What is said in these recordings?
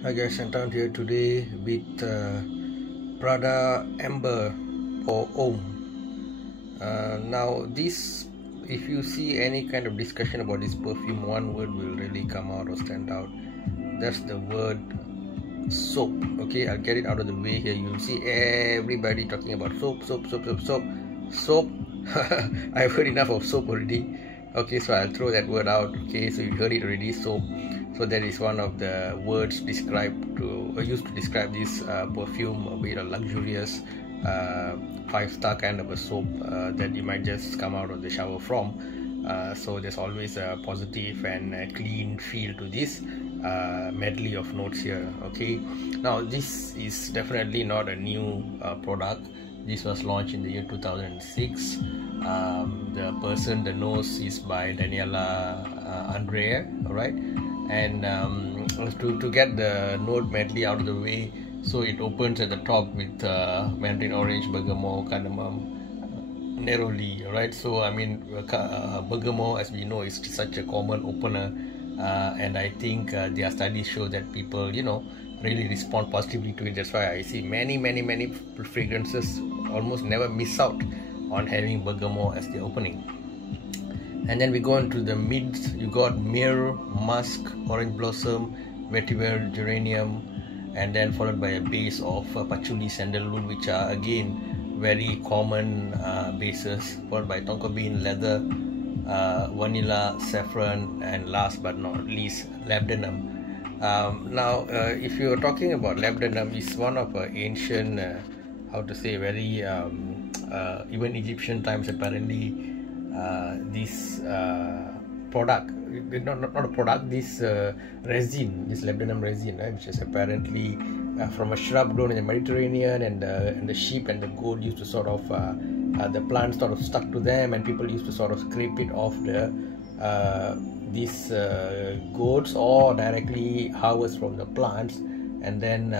Hi guys, scenthound here today with Prada Amber or homme. Now this, if you see any kind of discussion about this perfume, one word will really come out or stand out. That's the word soap. Okay, I'll get it out of the way here. You'll see everybody talking about soap. I've heard enough of soap already. Okay, so I'll throw that word out. Okay, so you heard it already, soap. So that is one of the words used to describe this perfume, a bit of luxurious 5-star kind of a soap that you might just come out of the shower from. So there's always a positive and a clean feel to this medley of notes here. Okay, now this is definitely not a new product. This was launched in the year 2006. The nose is by Daniela Andrea, all right. And to get the note medley out of the way, so it opens at the top with mandarin orange, bergamot, cardamom, neroli, right? So I mean, bergamot, as we know, is such a common opener, and I think their studies show that people, really respond positively to it. That's why I see many fragrances almost never miss out on having bergamot as the opening. And then we go into the mids. You got myrrh, musk, orange blossom, vetiver, geranium, and then followed by a base of patchouli, sandalwood, which are again very common bases, followed by tonka bean, leather, vanilla, saffron, and last but not least, labdanum. Now, if you're talking about labdanum, it's one of ancient, very even Egyptian times apparently. This product, not a product, this resin, this labdanum resin, right, which is apparently from a shrub grown in the Mediterranean, and the sheep and the goat used to sort of the plant sort of stuck to them, and people used to sort of scrape it off these goats, or directly harvest from the plants and then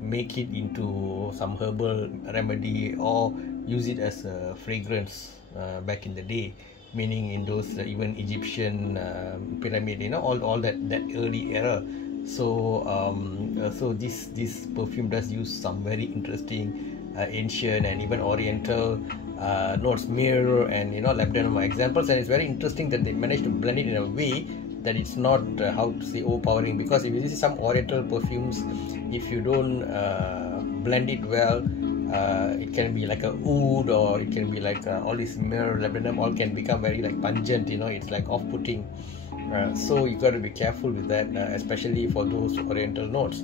make it into some herbal remedy or use it as a fragrance back in the day, meaning in those even Egyptian pyramid, all that early era. So this perfume does use some very interesting ancient and even oriental notes, myrrh and labdanum examples, and it's very interesting that they managed to blend it in a way that it's not overpowering, because if you see some oriental perfumes, if you don't blend it well, it can be like a oud, or it can be like all this myrrh, labdanum, all can become very like pungent, it's like off-putting. So you got to be careful with that, especially for those oriental notes.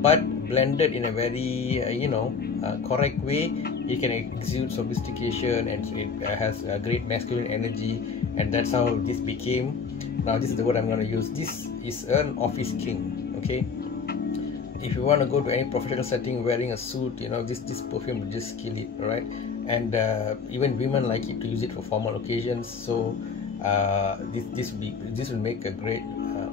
But blended in a very correct way, it can exude sophistication, and it has a great masculine energy, and that's how this became. Now this is the word I'm going to use. This is an office king. Okay, if you want to go to any professional setting wearing a suit, this perfume will just kill it, right? And even women like it to use it for formal occasions. So this will make a great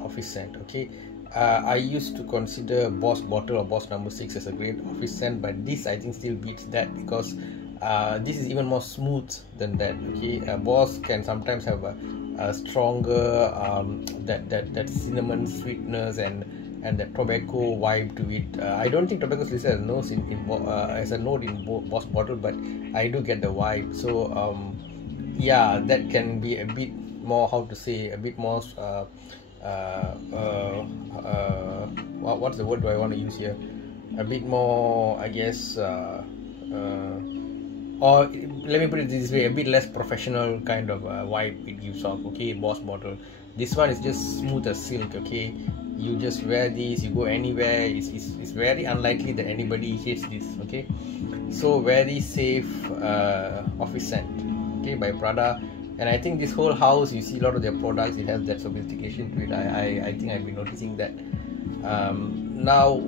office scent. Okay, I used to consider Boss Bottle or Boss Number 6 as a great office scent, but this I think still beats that, because this is even more smooth than that. Okay, Boss can sometimes have a stronger that cinnamon sweetness and that tobacco vibe to it. I don't think tobacco is listed as a note in Boss Bottle, but I do get the vibe. So yeah, that can be a bit more, a bit more what's the word do I want to use here? A bit more, I guess, or let me put it this way, a bit less professional kind of vibe it gives off. Okay, Boss Bottle. This one is just smooth as silk. Okay, you just wear this, you go anywhere. It's very unlikely that anybody hates this. Okay, so very safe office scent. Okay, by Prada. And I think this whole house, you see a lot of their products, it has that sophistication to it. I think I've been noticing that. Now,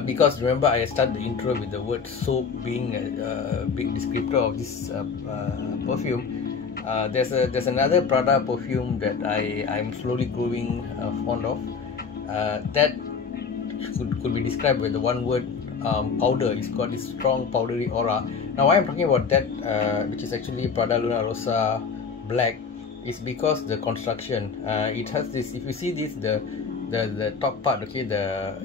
because remember I started the intro with the word soap being a big descriptor of this perfume. There's another Prada perfume that I'm slowly growing fond of. That could be described with the one word, powder. It's got this strong powdery aura. Now why I'm talking about that, which is actually Prada Luna Rossa Black, is because the construction, it has this, if you see this, the the top part, okay, the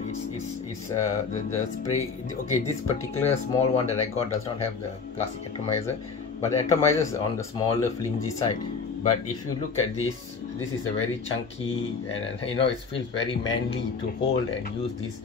spray, okay, this particular small one that I got does not have the plastic atomizer, but the atomizer is on the smaller flimsy side. But if you look at this is a very chunky, and you know, it feels very manly to hold and use this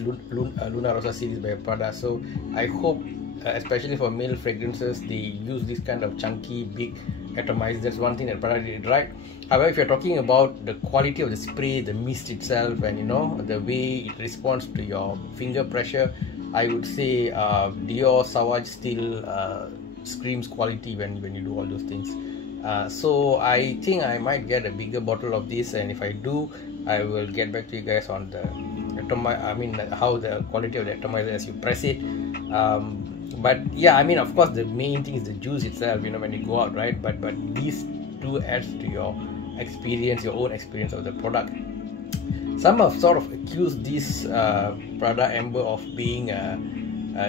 Luna Rosa series by Prada. So I hope, especially for male fragrances, they use this kind of chunky big atomizer. That's one thing that Prada did right. However, if you're talking about the quality of the spray, the mist itself, and you know, the way it responds to your finger pressure, I would say Dior Sauvage still screams quality when you do all those things. So I think I might get a bigger bottle of this, and if I do, I will get back to you guys on the how the quality of the atomizer as you press it. But yeah, I mean, of course, the main thing is the juice itself, you know, when you go out, right? But these two adds to your experience, your own experience of the product. Some have sort of accused this Prada Amber of being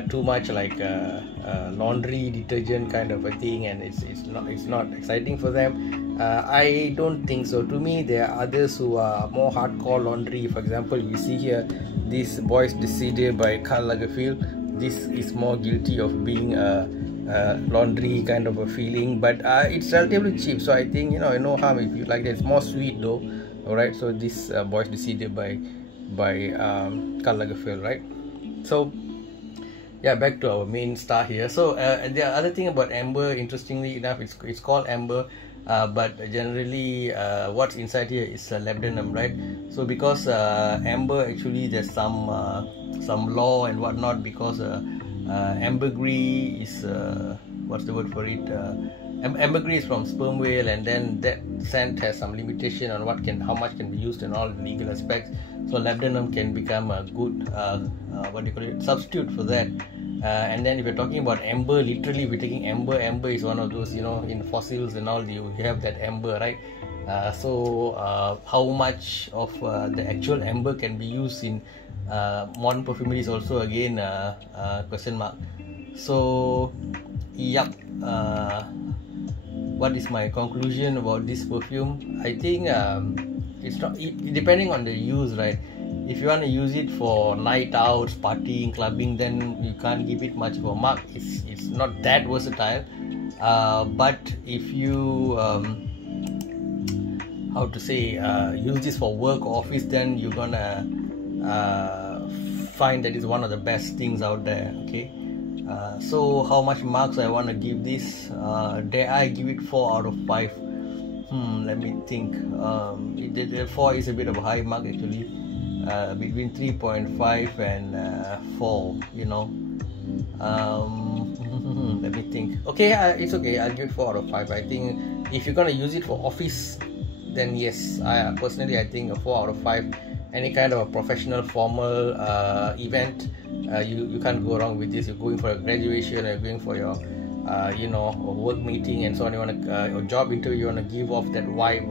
too much like a laundry detergent kind of a thing, and it's not exciting for them. I don't think so. To me, there are others who are more hardcore laundry. For example, you see here this Bois Décidé by Karl Lagerfeld. This is more guilty of being a laundry kind of a feeling, but it's relatively cheap, so I think, you know, no harm if you like it. It's more sweet though. All right, so this Bois Décidé by Karl Lagerfeld, right? So yeah, back to our main star here. So the other thing about amber, interestingly enough, it's called amber, but generally what's inside here is labdanum, right? So because amber, actually there's some law and whatnot, because ambergris is what's the word for it, ambergris is from sperm whale, and then that scent has some limitation on how much can be used in all legal aspects. So labdanum can become a good substitute for that. And then if you're talking about amber, literally we're taking amber is one of those, you know, in fossils and all, you have that amber, right? So how much of the actual amber can be used in modern perfumery is also again question mark. So yep, what is my conclusion about this perfume? I think it's not, depending on the use, right? If you want to use it for night outs, partying, clubbing, then you can't give it much of a mark. It's not that versatile. But if you how to say, use this for work or office, then you're gonna find that it's one of the best things out there. Okay, so how much marks I want to give this? Dare I give it 4 out of 5? Let me think. 4 is a bit of a high mark actually. Between 3.5 and 4, you know. Let me think. Okay, it's okay, I'll give it 4 out of 5. I think if you're gonna use it for office, then yes, I personally think a 4 out of 5. Any kind of a professional formal event, you can't go wrong with this. You're going for a graduation, or you're going for your you know, a work meeting and so on, you want to or job interview, you want to give off that vibe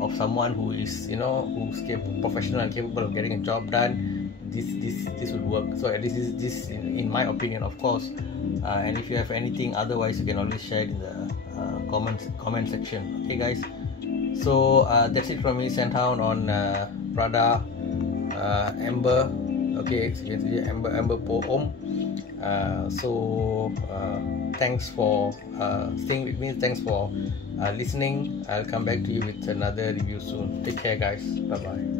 of someone who is, you know, who's professional and capable of getting a job done. This would work. So this is in my opinion, of course. And if you have anything otherwise, you can always share it in the comment section. Okay guys, so that's it from me, Scenthound, on Prada Amber. Okay, it's Amber pour homme. So thanks for staying with me. Thanks for listening. I'll come back to you with another review soon. Take care guys. Bye bye.